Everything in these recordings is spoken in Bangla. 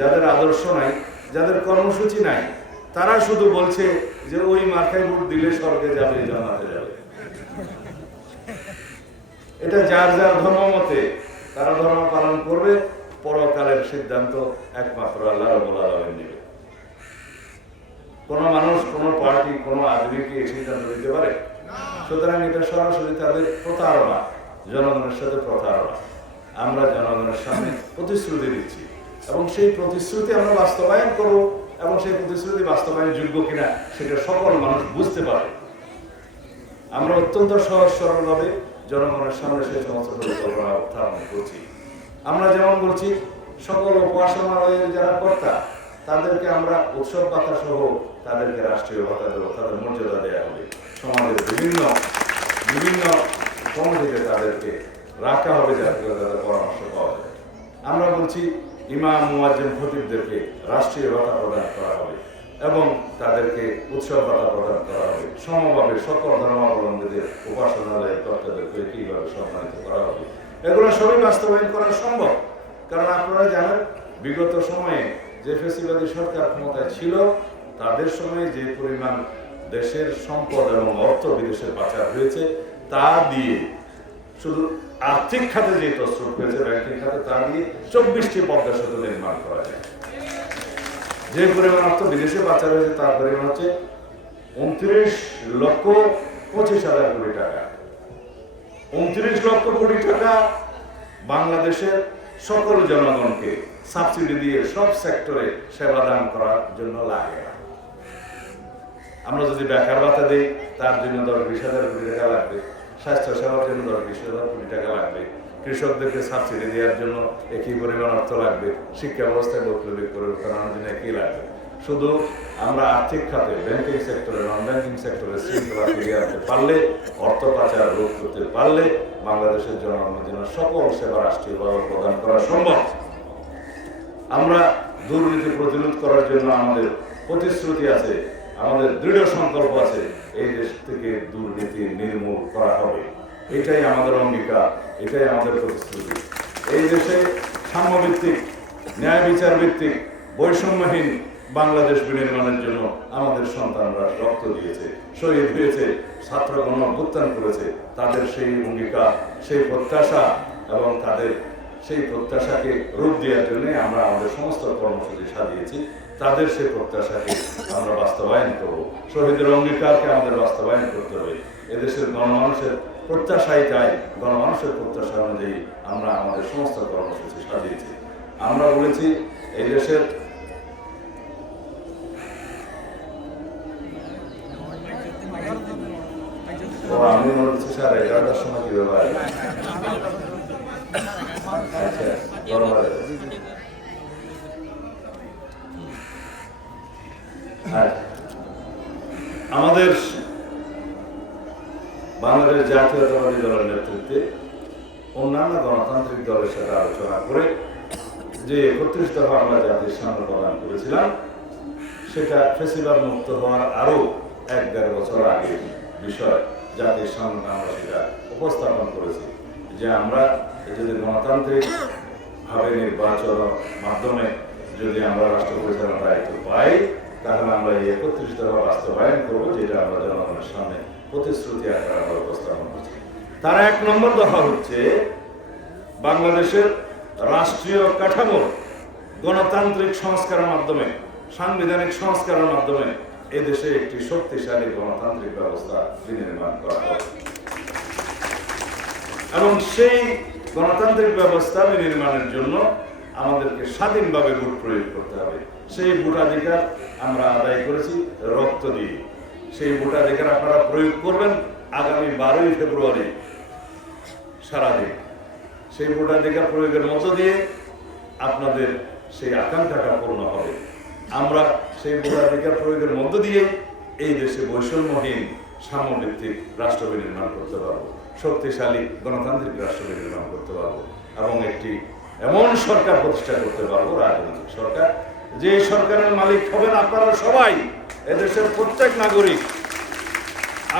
যাদের আদর্শ নাই, যাদের কর্মসূচি নাই, তারা শুধু বলছে যে ওই মার্কায় ভোট দিলে স্বর্গে যাবে, জান্নাতে যাবে। এটা যার যার ধর্ম মতে তারা ধর্ম পালন করবে, পরকালের সিদ্ধান্ত একমাত্র আল্লাহ রাব্বুল আলামিন নেবে। কোন মানুষ, কোন পার্টি, কোন আদমিকে এই সিদ্ধান্ত দিতে পারে? সুতরাং এটা সরাসরি তাদের প্রতারণা, জনগণের সাথে প্রতারণা। আমরা জনগণের সামনে প্রতিশ্রুতি দিচ্ছি এবং সেই প্রতিশ্রুতি আমরা বাস্তবায়ন করব, এবং সেই প্রতিশ্রুতি বাস্তবায়ন যোগ্য কিনা সেটা সকল মানুষ বুঝতে পারে। আমরা অত্যন্ত সহজ সরলভাবে জনগণের সামনে সেই সমস্ত পরিকল্পনা উত্থাপন করছি। আমরা যেমন বলছি, সকল উপাসনালয়ের যারা কর্তা তাদেরকে আমরা উৎসব ভাতা সহ তাদেরকে রাষ্ট্রীয় ভাতা দেবো, তাদের মর্যাদা দেওয়া হবে। সমাজের বিভিন্ন কমিটিতে তাদেরকে রাখা হবে, যাতে তাদের পরামর্শ পাওয়া যায়। আমরা বলছি, ইমাম, মুয়াজ্জিন, খতিবদেরকে রাষ্ট্রীয় ভাতা প্রদান করা হবে এবং তাদেরকে উৎসব ভাতা প্রদান করা হবে। সমভাবে সকল ধর্মাবলম্বীদের উপাসনালয়ের কর্তাদেরকে কিভাবে সম্মানিত করা হবে, এগুলো সবই বাস্তবায়ন করা সম্ভব। কারণ আপনারা জানেন, বিগত সময়ে যে ফ্যাসিবাদী সরকার ক্ষমতায় ছিল, তাদের সময়ে যে পরিমাণ দেশের সম্পদ এবং অর্থ বিদেশে পাচার হয়েছে, তা দিয়ে শুধু আর্থিক খাতে যে তছরূপ হয়েছে, ব্যাংকিং খাতে, তা দিয়ে 24টি পদ্মা সেতু নির্মাণ করা যায়। যে পরিমাণ অর্থ বিদেশে পাচার হয়েছে তার পরিমাণ হচ্ছে 29,25,000 কোটি টাকা। 29 লক্ষ কোটি টাকা বাংলাদেশের সকল জনগণকে সাবসিডি দিয়ে সব সেক্টরে সেবা দান করার জন্য লাগে। আমরা যদি বেকার ভাতা দিই, তার জন্য 10-20,000 কোটি টাকা লাগবে। স্বাস্থ্য সেবার জন্য 10-20,000 কোটি টাকা লাগবে। কৃষকদেরকে সাবসিডি দেওয়ার জন্য একই পরিমাণ অর্থ লাগবে। শিক্ষা ব্যবস্থায় বৈপ্লবিক পরিবর্তনের জন্য একই লাগবে। শুধু আমরা আর্থিক খাতে, ব্যাংকিং সেক্টরে, নন ব্যাংকিং সেক্টরে শৃঙ্খলা ফিরিয়ে আনতে পারলে, অর্থ পাচার রোধ করতে পারলে, বাংলাদেশের জনগণের জন্য সকল সেবা রাষ্ট্রীয়ভাবে প্রদান করা সম্ভব। আমরা দুর্নীতি প্রতিরোধ করার জন্য আমাদের প্রতিশ্রুতি আছে, আমাদের দৃঢ় সংকল্প আছে, এই দেশ থেকে দুর্নীতি নির্মূল করা হবে। এটাই আমাদের অঙ্গীকার, এটাই আমাদের প্রতিশ্রুতি। এই দেশে সাম্যভিত্তিক, ন্যায় বিচার ভিত্তিক, বৈষম্যহীন বাংলাদেশ বিনির্মাণের জন্য আমাদের সন্তানরা রক্ত দিয়েছে, শহীদ হয়েছে, ছাত্রগণ অভ্যুত্থান করেছে। তাদের সেই অঙ্গীকার, সেই প্রত্যাশা এবং তাদের সেই প্রত্যাশাকে রূপ দেওয়ার জন্য আমরা আমাদের সমস্ত কর্মসূচি সাজিয়েছি। তাদের সেই প্রত্যাশাকে আমরা বাস্তবায়ন করব। শহীদের অঙ্গীকারকে আমাদের বাস্তবায়ন করতে হবে। এদেশের গণমানুষের প্রত্যাশাই তাই, গণমানুষের প্রত্যাশা অনুযায়ী আমরা আমাদের সমস্ত কর্মসূচি সাজিয়েছি। আমরা বলেছি, এই দেশের আমি মনে হচ্ছে স্যার 11টার সময় কিভাবে আমাদের বাংলাদেশ জাতীয়তাবাদী দলের নেতৃত্বে অন্যান্য গণতান্ত্রিক দলের সাথে আলোচনা করে যে 31 দফা আমরা জাতির সামনে প্রদান করেছিলাম, সেটা ফেসিবাদ মুক্ত হওয়ার আরো 1-1.5 বছর আগে বিষয় জাতির সামনে আমরা সেটা উপস্থাপন করেছি যে আমরা যদি গণতান্ত্রিক ভাবে নির্বাচন মাধ্যমে যদি আমরা রাষ্ট্র পরিচালনার দায়িত্ব পাই, তাহলে আমরা এই 31 দফা বাস্তবায়ন করবো, যেটা আমরা জনগণের সামনে প্রতিশ্রুতি আকারে আমরা উপস্থাপন করছি। তার 1 নম্বর দফা হচ্ছে বাংলাদেশের রাষ্ট্রীয় কাঠামোর গণতান্ত্রিক সংস্কারের মাধ্যমে, সাংবিধানিক সংস্কারের মাধ্যমে এদেশে একটি শক্তিশালী গণতান্ত্রিক ব্যবস্থা বিনির্মাণ করা হবে এবং সেই গণতান্ত্রিক ব্যবস্থা বিনির্মাণের জন্য আমাদেরকে স্বাধীনভাবে ভোট প্রয়োগ করতে হবে। সেই ভোটাধিকার আমরা আদায় করেছি রক্ত দিয়ে। সেই ভোটাধিকার আপনারা প্রয়োগ করবেন আগামী 12ই ফেব্রুয়ারি সারাদিন। সেই ভোটাধিকার প্রয়োগের মধ্য দিয়ে আপনাদের সেই আকাঙ্ক্ষাটা পূর্ণ হবে। আমরা সেই ভোটাধিকার প্রয়োগের মধ্য দিয়ে এই দেশে বৈষম্যহীন সাম্যভিত্তিক রাষ্ট্র বিনির্মাণ করতে পারবো, শক্তিশালী গণতান্ত্রিক রাষ্ট্র বিনির্মাণ করতে পারবো এবং একটি এমন সরকার প্রতিষ্ঠা করতে পারবো, রাজনৈতিক সরকার, যে সরকারের মালিক হবেন আপনারা সবাই। এদেশের প্রত্যেক নাগরিক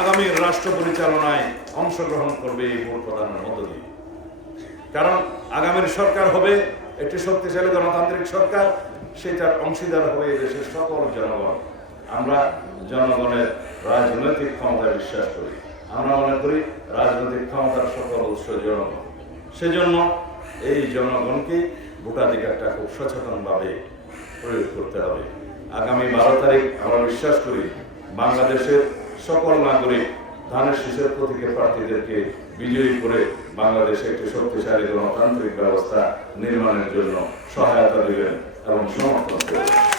আগামীর রাষ্ট্র পরিচালনায় অংশগ্রহণ করবে এই ভোট প্রদানের মধ্য দিয়ে। কারণ আগামীর সরকার হবে একটি শক্তিশালী গণতান্ত্রিক সরকার, সেটার অংশীদার হয়ে দেশের সকল জনগণ। আমরা জনগণের রাজনৈতিক ক্ষমতায় বিশ্বাস করি। আমরা মনে করি রাজনৈতিক ক্ষমতার সকল উৎস জনগণ। সেজন্য এই জনগণকে ভোটাধিকারটা খুব সচেতনভাবে প্রয়োগ করতে হবে। আগামী 12 তারিখ আমরা বিশ্বাস করি বাংলাদেশের সকল নাগরিক ধানের শীষের প্রতীকের প্রার্থীদেরকে বিজয়ী করে বাংলাদেশে একটি শক্তিশালী গণতান্ত্রিক ব্যবস্থা নির্মাণের জন্য সহায়তা দেবেন এবং সমর্থন করবেন।